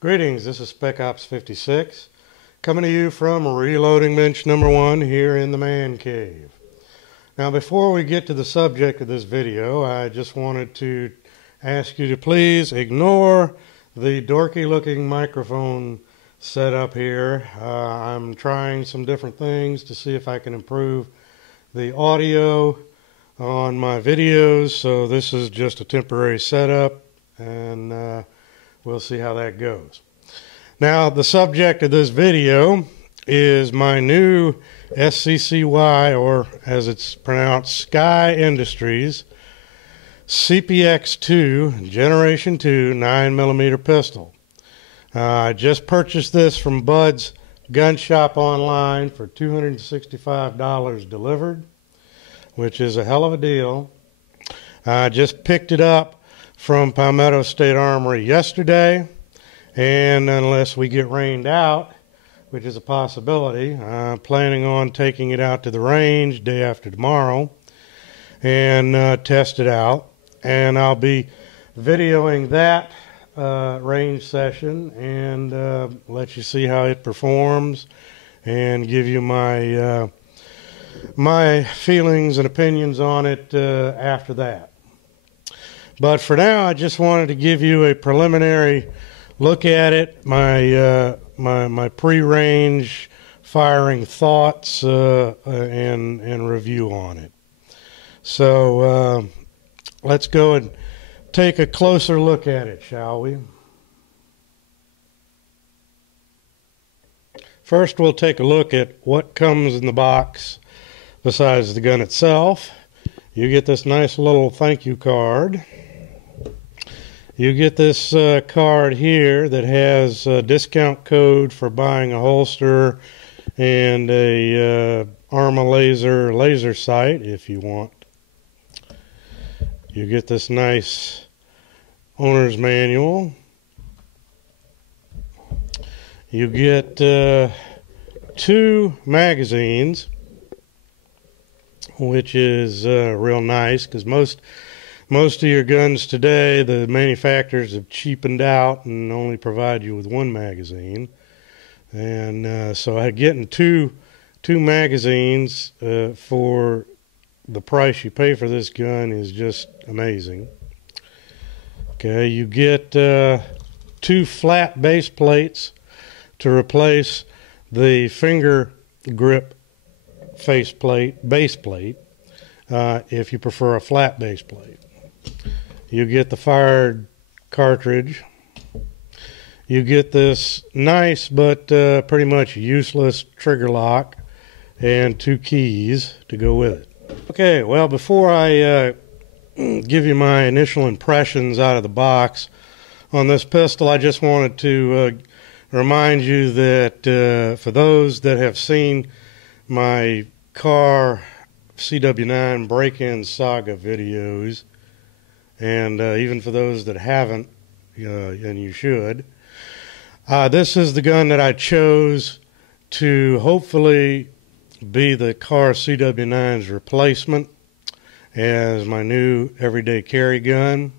Greetings, this is Spec Ops 56, coming to you from reloading bench number 1 here in the man cave. Now before we get to the subject of this video, I just wanted to ask you to please ignore the dorky looking microphone setup here. I'm trying some different things to see if I can improve the audio on my videos, so this is just a temporary setup, and we'll see how that goes. Now, the subject of this video is my new Sccy, or as it's pronounced, Sccy Industries CPX2 Generation 2 9mm pistol. I just purchased this from Bud's Gun Shop online for $265 delivered, which is a hell of a deal. I just picked it up from Palmetto State Armory yesterday, and unless we get rained out, which is a possibility, I'm planning on taking it out to the range day after tomorrow and test it out. And I'll be videoing that range session and let you see how it performs and give you my my feelings and opinions on it after that. But for now, I just wanted to give you a preliminary look at it, my pre-range firing thoughts and review on it. So let's go and take a closer look at it, shall we? First, we'll take a look at what comes in the box besides the gun itself. You get this nice little thank you card. You get this card here that has a discount code for buying a holster and a Arma laser sight if you want. You get this nice owner's manual. You get 2 magazines, which is real nice because most of your guns today, the manufacturers have cheapened out and only provide you with 1 magazine. And so getting two magazines for the price you pay for this gun is just amazing. Okay, you get 2 flat base plates to replace the finger grip base plate if you prefer a flat base plate. You get the fired cartridge. You get this nice but pretty much useless trigger lock and 2 keys to go with it. Okay, well, before I give you my initial impressions out of the box on this pistol, I just wanted to remind you that for those that have seen my Kahr CW9 break-in saga videos, and even for those that haven't, and you should, this is the gun that I chose to hopefully be the Kahr CW9's replacement as my new everyday carry gun.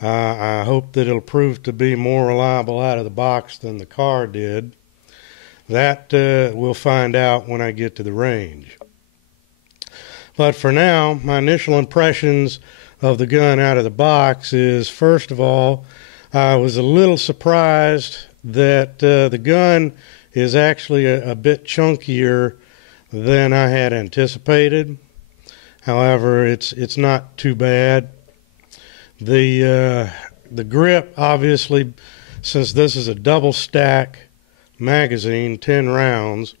I hope that it'll prove to be more reliable out of the box than the Kahr did. That we'll find out when I get to the range. But for now, my initial impressions of the gun out of the box is, first of all, I was a little surprised that the gun is actually a bit chunkier than I had anticipated. However, it's not too bad. The grip, obviously, since this is a double stack magazine, 10 rounds,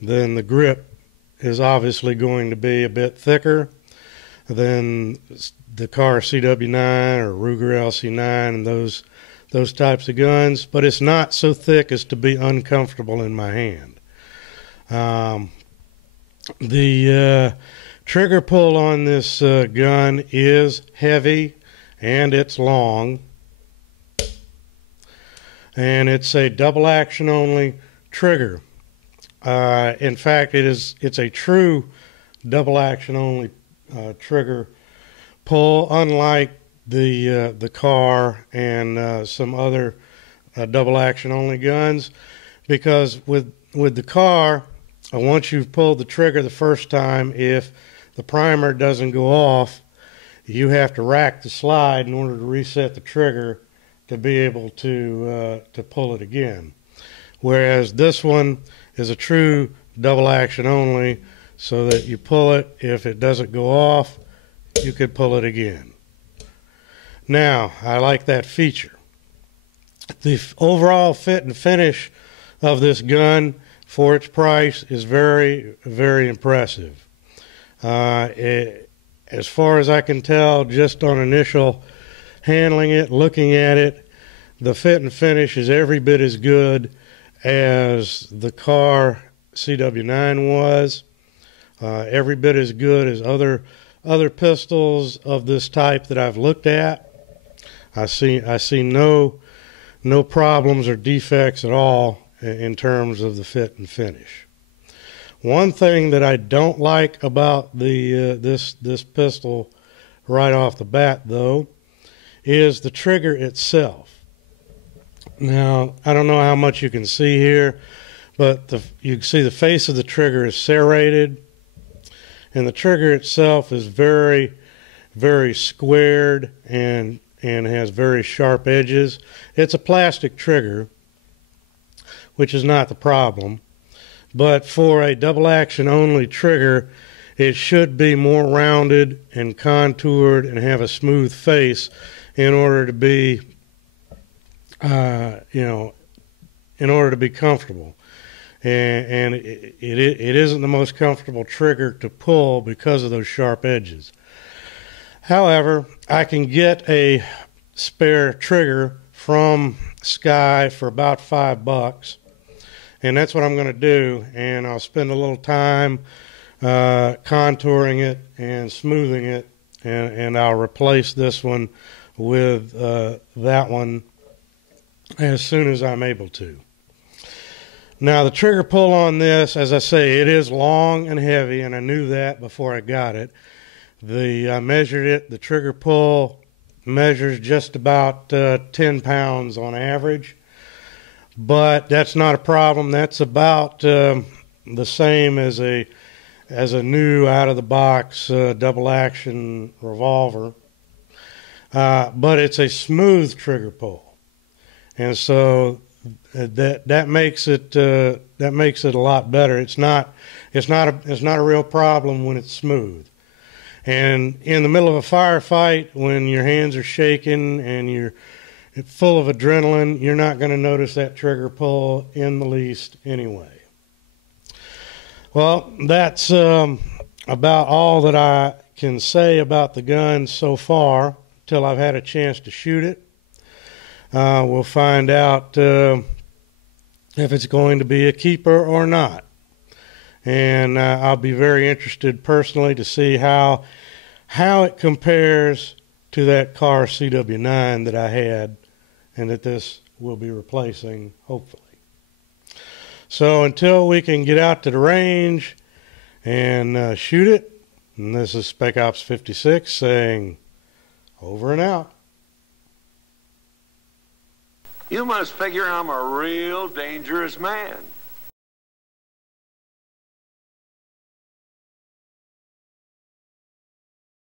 then the grip is obviously going to be a bit thicker than the Kahr CW9 or Ruger LC9 and those types of guns, but it's not so thick as to be uncomfortable in my hand. The trigger pull on this gun is heavy and it's long. and it's a double action only trigger. In fact, it's a true double action only trigger pull, unlike the Kahr and some other double action only guns, because with the Kahr, once you've pulled the trigger the first time, if the primer doesn't go off, you have to rack the slide in order to reset the trigger to be able to pull it again. Whereas this one is a true double action only, so that you pull it, if it doesn't go off, you could pull it again. Now, I like that feature. The overall fit and finish of this gun for its price is very, very impressive. As far as I can tell, just on initial handling it, looking at it, the fit and finish is every bit as good as the Kahr CW9 was. Every bit as good as other pistols of this type that I've looked at. I see no problems or defects at all in terms of the fit and finish. One thing that I don't like about this pistol right off the bat, though, is the trigger itself. Now, I don't know how much you can see here, but you can see the face of the trigger is serrated, and the trigger itself is very, very squared and has very sharp edges. It's a plastic trigger, which is not the problem. But for a double action only trigger, it should be more rounded and contoured and have a smooth face in order to be, in order to be comfortable. And it isn't the most comfortable trigger to pull because of those sharp edges. However, I can get a spare trigger from Sccy for about $5. And that's what I'm going to do, and I'll spend a little time contouring it and smoothing it, and I'll replace this one with that one as soon as I'm able to. Now, the trigger pull on this, as I say, it is long and heavy, and I knew that before I got it. I measured it. The trigger pull measures just about 10 pounds on average. But that's not a problem. That's about the same as a new out-of-the-box double action revolver. But it's a smooth trigger pull, and so that makes it a lot better. It's not a real problem when it's smooth. And in the middle of a firefight, when your hands are shaking and you're full of adrenaline, you're not going to notice that trigger pull in the least anyway. Well, that's about all that I can say about the gun so far till I've had a chance to shoot it. We'll find out if it's going to be a keeper or not. And I'll be very interested personally to see how it compares to that Kahr CW9 that I had, and that this will be replacing, hopefully. So until we can get out to the range and shoot it, and this is Spec Ops 56 saying over and out. You must figure I'm a real dangerous man.